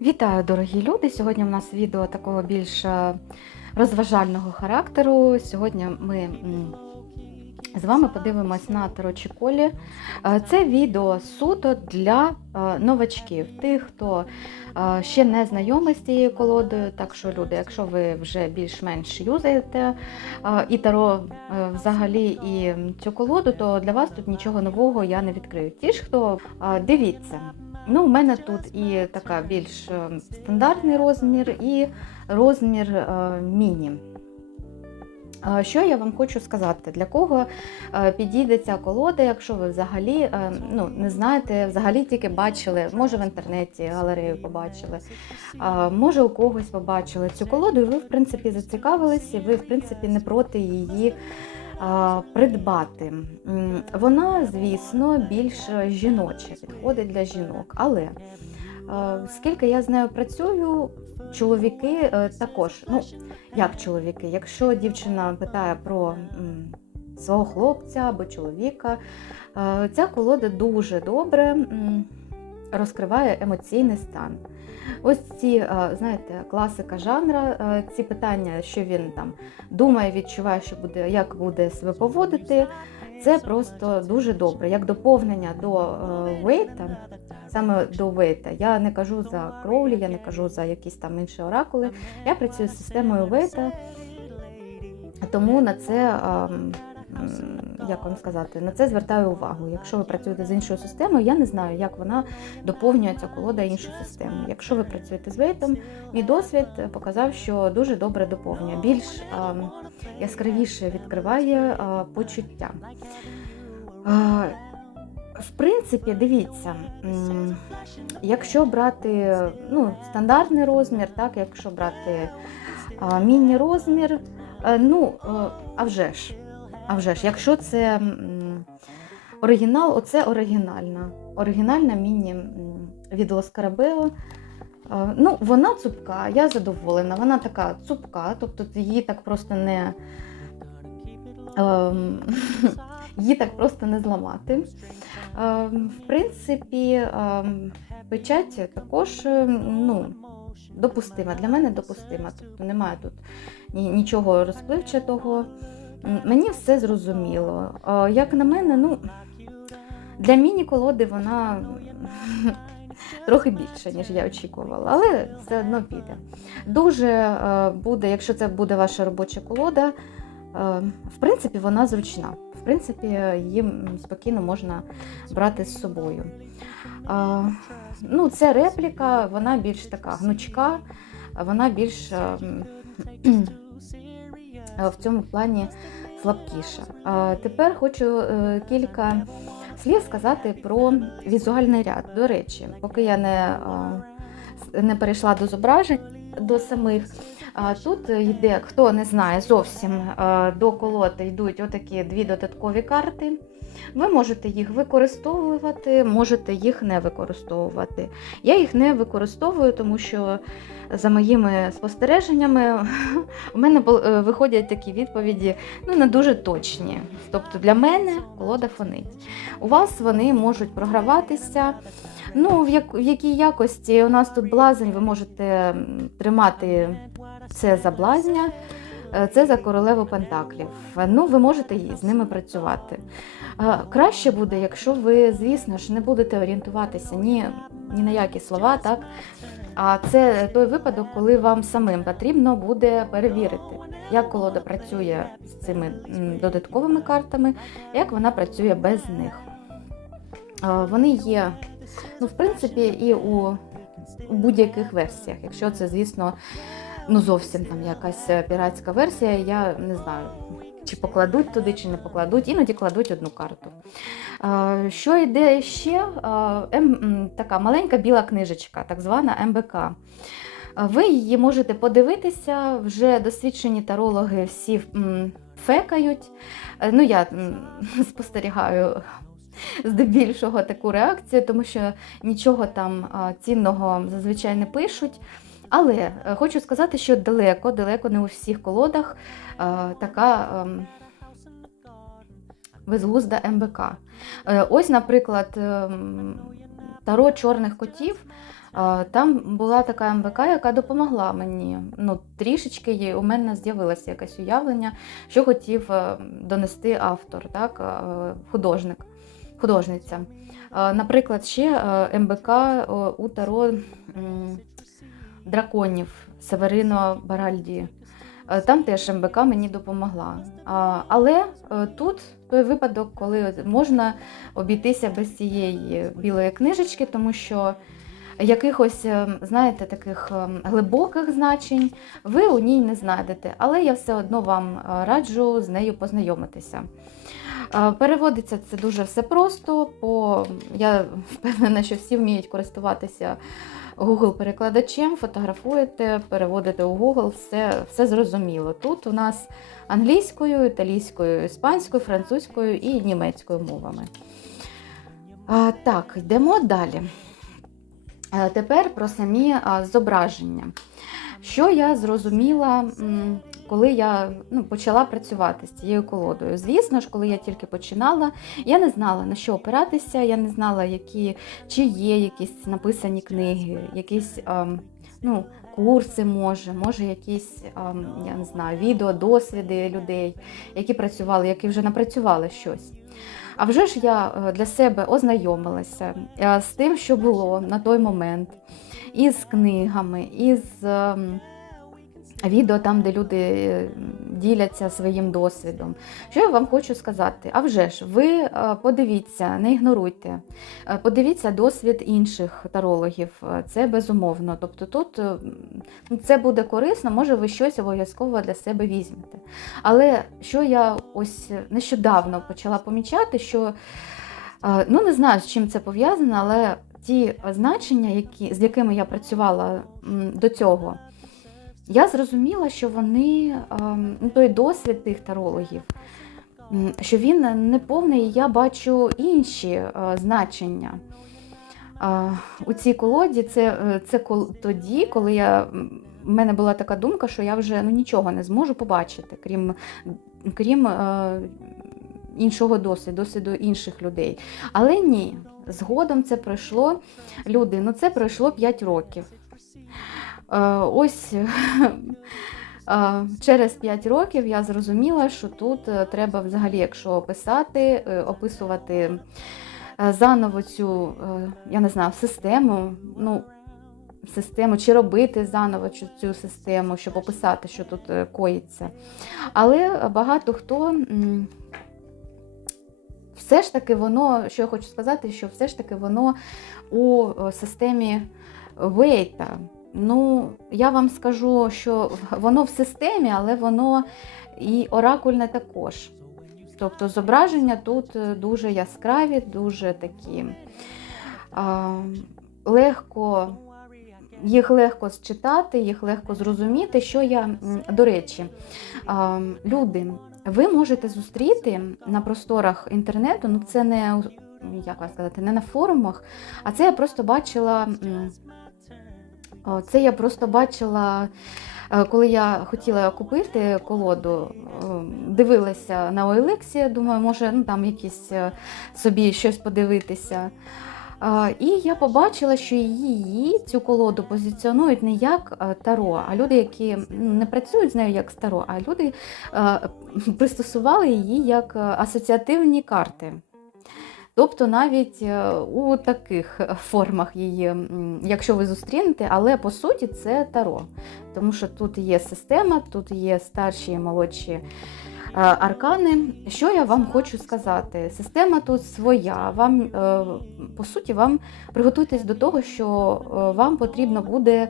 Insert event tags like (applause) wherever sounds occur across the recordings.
Вітаю, дорогі люди! Сьогодні у нас відео такого більш е, розважального характеру. Сьогодні ми з вами подивимось на Тарочі Колі. Е, Це відео суто для е, новачків, тих, хто ще не знайомий з цією колодою. Так що, люди, якщо ви вже більш-менш юзаєте і таро взагалі і цю колоду, то для вас тут нічого нового я не відкрию. Ті ж, хто дивіться. Ну, у мене тут і така більш е, стандартний розмір, і розмір е, міні. Е, Що я вам хочу сказати, для кого підійде ця колода, якщо ви взагалі ну, не знаєте, взагалі тільки бачили, може в інтернеті галерею побачили, може у когось побачили цю колоду, і ви, в принципі, зацікавились, і ви, в принципі, не проти її придбати. Вона, звісно, більш жіноча, підходить для жінок. Але е, скільки я з нею працюю, чоловіки е, також. Ну, як чоловіки? Якщо дівчина питає про свого хлопця або чоловіка, е, ця колода дуже добре розкриває емоційний стан. Ось ці, е, знаєте, класика жанра, е, ці питання, що він там думає, відчуває, що буде, як буде себе поводити. Це просто дуже добре. Як доповнення до е, Вейта, саме до Вейта. Я не кажу за кровлі, я не кажу за якісь там інші оракули. Я працюю з системою Вейта, тому на це. Як вам сказати, на це звертаю увагу. Якщо ви працюєте з іншою системою, я не знаю, як вона доповнює ця колода іншу систему. Якщо ви працюєте з вейтом, мій досвід показав, що дуже добре доповнює, більш ем, яскравіше відкриває е, почуття. Е, В принципі, дивіться, якщо брати ну, стандартний розмір, так, якщо брати а, міні-розмір, е, ну, е, а вже ж, а вже ж, якщо це оригінал, оце оригінальна. Оригінальна міні від Лоскарабео. Е, Ну, вона цупка, я задоволена. Вона така цупка, тобто її так просто не ем, (laughs) її так просто не зламати. В принципі, ем, печать також ем, ну, допустима. Для мене допустима. Тобто немає тут нічого розпливчатого. Мені все зрозуміло. Е, Як на мене, ну, для міні-колоди вона (laughs) трохи більше, ніж я очікувала, але все одно піде. Дуже е, буде, якщо це буде ваша робоча колода, е, в принципі, вона зручна. В принципі, її спокійно можна брати з собою. Е, Ну, це репліка, вона більш така гнучка, вона більш е, м, е, в цьому плані слабкіша. Е, Тепер хочу е, кілька слів сказати про візуальний ряд. До речі, поки я не, е, не перейшла до зображень, до самих. Тут йде, хто не знає зовсім е, до колоти йдуть отакі дві додаткові карти. Ви можете їх використовувати, можете їх не використовувати. Я їх не використовую, тому що за моїми спостереженнями (laughs) у мене е, виходять такі відповіді ну, не дуже точні. Тобто для мене колода фонить. У вас вони можуть програватися. Ну, в, як, в якій якості у нас тут блазень, ви можете тримати це за блазня, це за королеву пентаклів. Е, Ну, ви можете з ними працювати. Е, Краще буде, якщо ви, звісно ж, не будете орієнтуватися ні, ні на які слова, так? А це той випадок, коли вам самим потрібно буде перевірити, як колода працює з цими додатковими картами, як вона працює без них. Е, Вони є, ну, в принципі, і у, у будь-яких версіях. Якщо це, звісно, ну зовсім там якась е, піратська версія, я не знаю, чи покладуть туди, чи не покладуть, іноді кладуть одну карту. Е, Що йде ще? Е, М- м, така маленька біла книжечка, так звана МБК. Е, Ви її можете подивитися, вже досвідчені тарологи всі фекають. Ну, я (laughs) спостерігаю здебільшого таку реакцію, тому що нічого там цінного зазвичай не пишуть. Але е, хочу сказати, що далеко, далеко не у всіх колодах е, така ем, безглузда МБК. Е, Ось, наприклад, ем, таро чорних котів Там була така МВК, яка допомогла мені. Ну, трішечки у мене з'явилося якесь уявлення, що хотів донести автор, так, художник, художниця. Наприклад, ще МБК у Таро драконів Северино Баральді. Е, Там теж МБК мені допомогла. Але е, тут той випадок, коли можна обійтися без цієї білої книжечки, тому що якихось, е, знаєте, таких глибоких значень ви у ній не знайдете. Але я все одно вам раджу з нею познайомитися. Переводиться це дуже все просто, бо я впевнена, що всі вміють користуватися Google-перекладачем, фотографуєте, переводите у Google, все, все зрозуміло. Тут у нас англійською, італійською, іспанською, французькою і німецькою мовами. А, так, йдемо далі. Е, Тепер про самі зображення. Що я зрозуміла, коли я ну, почала працювати з цією колодою? Звісно ж, коли я тільки починала, я не знала на що опиратися, я не знала, які, чи є якісь написані книги, якісь ем, ну, курси, може, може, якісь ем, я не знаю, відео, досвіди людей, які працювали, які вже напрацювали щось. А вже ж я е, для себе ознайомилася е, з тим, що було на той момент, із книгами, із ем, відео там, де люди е, діляться своїм досвідом. Що я вам хочу сказати? А вже ж, ви е, подивіться, не ігноруйте, е, подивіться досвід інших тарологів, е, це безумовно. Тобто тут це буде корисно, може ви щось обов'язково для себе візьмете. Але що я ось нещодавно почала помічати, що ну не знаю, з чим це пов'язано, але ті значення, які, з якими я працювала до цього, я зрозуміла, що вони ем, ну, той досвід тих тарологів, що він не повний, і я бачу інші е, значення. У цій колоді це, е, це тоді, коли я. в мене була така думка, що я вже ну, нічого не зможу побачити, крім, крім е, іншого досвіду, досвіду інших людей. Але ні, згодом це пройшло люди, ну це пройшло 5 років. Е, ось е, через 5 років я зрозуміла, що тут е, треба взагалі, якщо описати, е, описувати е, заново цю, е, я не знаю, систему. ну, Систему, чи робити заново цю, систему, щоб описати, що тут е, коїться. Але багато хто все ж таки воно, що я хочу сказати, що все ж таки воно у е, системі Вейта. Ну, я вам скажу, що воно в системі, але воно і оракульне також. Тобто зображення тут е, дуже яскраві, дуже такі а, легко, їх легко считати, їх легко зрозуміти. Що я, до речі, люди, ви можете зустріти на просторах інтернету, ну це не як вам сказати, не на форумах, а це я просто бачила. Це я просто бачила, е, коли я хотіла купити колоду, е, дивилася на OLX, думаю, може ну, там якісь е, собі щось подивитися. І я побачила, що її цю колоду позиціонують не як таро, а люди, які не працюють з нею як з таро, а люди пристосували її як асоціативні карти. Тобто навіть е, у таких формах її, якщо ви зустрінете, але по суті це таро. Тому що тут є система, тут є старші і молодші е, аркани. Що я вам хочу сказати? Система тут своя. Вам, е, по суті, вам приготуйтесь до того, що е, вам потрібно буде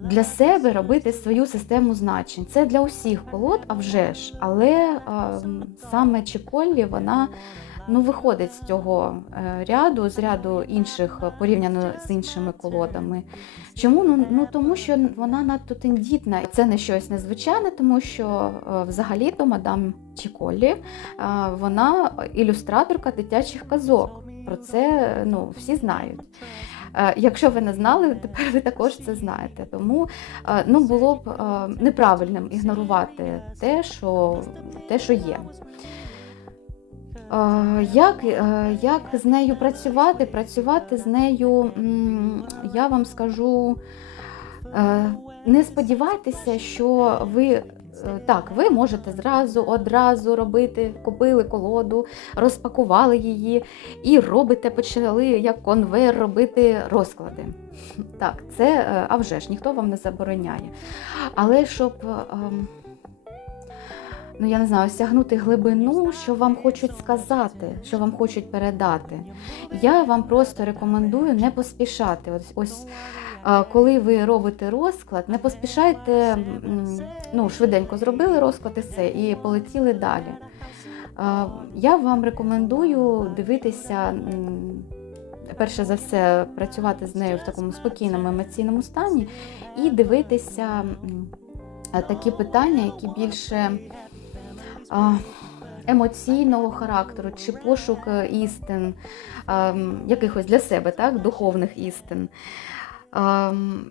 для себе робити свою систему значень. Це для усіх колод, а вже ж. Але е, саме Чеколлі, вона ну, виходить з цього е, ряду, з ряду інших е, порівняно з іншими колодами. Чому? Ну, ну тому що вона надто тендітна. Це не щось незвичайне, тому що е, взагалі-то мадам Чіколі, вона ілюстраторка дитячих казок. Про це ну, всі знають. Якщо ви не знали, (laughs) тепер ви також це знаєте. Тому ну, було б неправильним ігнорувати те, що, те, що є. Як, е, як з нею працювати? Працювати з нею, я вам скажу, е, не сподівайтеся, що ви. е, Так, ви можете зразу одразу робити, купили колоду, розпакували її і робите, почали як конвейер робити розклади. Так, це а вже ж ніхто вам не забороняє. Але щоб ем, ну я не знаю, осягнути глибину, що вам хочуть сказати, що вам хочуть передати. Я вам просто рекомендую не поспішати. Ось, ось коли ви робите розклад, не поспішайте, ну, швиденько зробили розклад і все, і полетіли далі. Я вам рекомендую дивитися. Перше за все, працювати з нею в такому спокійному емоційному стані і дивитися такі питання, які більше емоційного характеру чи пошук е, істин, ем, якихось для себе, так, духовних істин. Ем,